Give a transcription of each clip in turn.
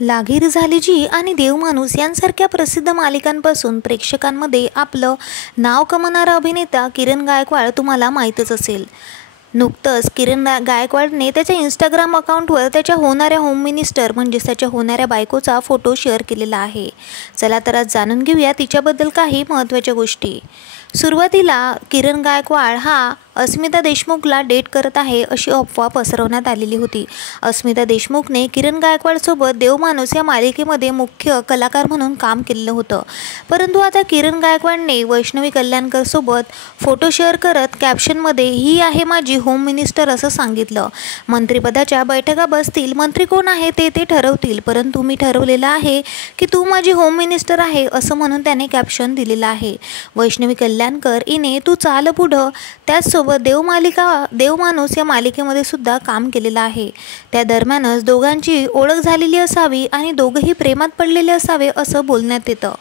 लागीर झाली जी आणि देवमाणूस यांसारख्या प्रसिद्ध मालिकांपासून प्रेक्षकांमध्ये आपलं नाव कमवणारा अभिनेता किरण गायकवाड तुम्हाला माहीतच असेल। नुकतंच किरण गायकवाडने त्याच्या इंस्टाग्राम अकाउंटवर त्याच्या होणाऱ्या होम मिनिस्टर म्हणजेच त्याच्या होणाऱ्या बायकोचा फोटो शेअर केलेला आहे। चला तर आज जाणून घेऊया तिच्याबद्दल काही महत्त्वाच्या गोष्टी। सुरुवातीला किरण गायकवाड हा अस्मिता देशमुखला डेट करत आहे अशी अफवा पसरवण्यात आलेली होती। अस्मिता देशमुखने किरण गायकवाडसोबत देवमाणूस या मालिकेमध्ये मुख्य कलाकार म्हणून काम केलेलं होतं, परंतु आता किरण गायकवाडने वैष्णवी कल्याणकरसोबत फोटो शेअर करत कॅप्शनमध्ये ही आहे माझी होम मिनिस्टर असं सांगितलं। मंत्रिपदाच्या बैठका बसतील, मंत्री कोण आहे ते ठरवतील, परंतु मी ठरवलेलं आहे की तू माझी होम मिनिस्टर आहे असं म्हणून त्याने कॅप्शन दिलेलं आहे। वैष्णवी कल्याणकर हिने तू चाल पुढं त्याचसोबत देवमाणूस या मालिकेमध्ये सुद्धा काम केलेलं आहे। त्या दरम्यानच दोघांची ओळख झालेली असावी आणि दोघंही प्रेमात पडलेले असावे असं बोलण्यात येतं।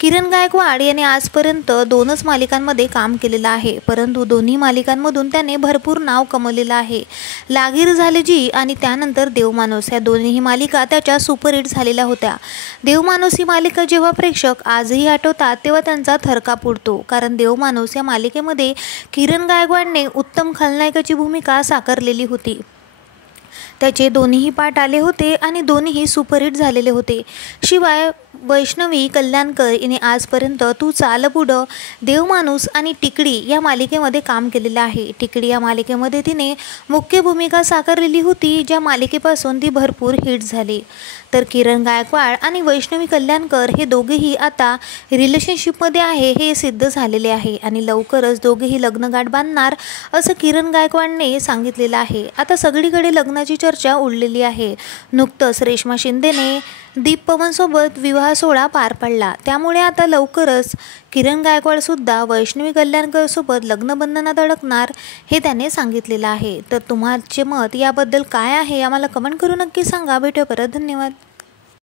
किरण गायकवाड याने आजपर्यंत 2च मालिकांमध्ये काम केलेलं आहे, परंतु दोन्ही मालिकांमधून त्याने भरपूर नाव कमवलेलं आहे। लागीर झाली जी आणि त्यानंतर देवमाणूस या दोन्ही मालिका त्याच्या सुपरहिट झालेल्या होत्या। देवमाणूस ही मालिका जेव्हा प्रेक्षक आजही आठवतात तेव्हा त्यांचा थरकाप उडतो, कारण देवमाणूस या मालिकेमध्ये किरण गायकवाडने उत्तम खलनायकाची भूमिका साकारलेली होती। त्याचे दोन्हीही पाठ आले होते आणि दोन्हीही सुपरहिट झालेले होते। शिवाय वैष्णवी कल्याणकर हिने आजपर्यंत तू चाल पुढं, देवमाणूस आणि टिकडी या मालिकेमध्ये काम केलेलं आहे। टिकडी या मालिकेमध्ये तिने मुख्य भूमिका साकारलेली होती, ज्या मालिकेपासून ती भरपूर हिट झाली। तर किरण गायकवाड आणि वैष्णवी कल्याणकर हे दोघेही आता रिलेशनशिपमध्ये आहे हे सिद्ध झालेले आहे आणि लवकरच दोघेही लग्नगाठ बांधणार असं किरण गायकवाडने सांगितलेलं आहे। आता सगळीकडे लग्नाची चर्चा उडलेली आहे। नुकतंच रेश्मा शिंदेने दीप पवनसोबत विवाह सोहळा पार पडला, त्यामुळे आता लवकरच किरण गायकवाडसुद्धा वैष्णवी कल्याणकरसोबत लग्नबंधनात अडकणार हे त्याने सांगितलेलं आहे। तर तुमचे मत याबद्दल काय आहे आम्हाला कमेंट करून नक्की सांगा। भेटूया परत, धन्यवाद।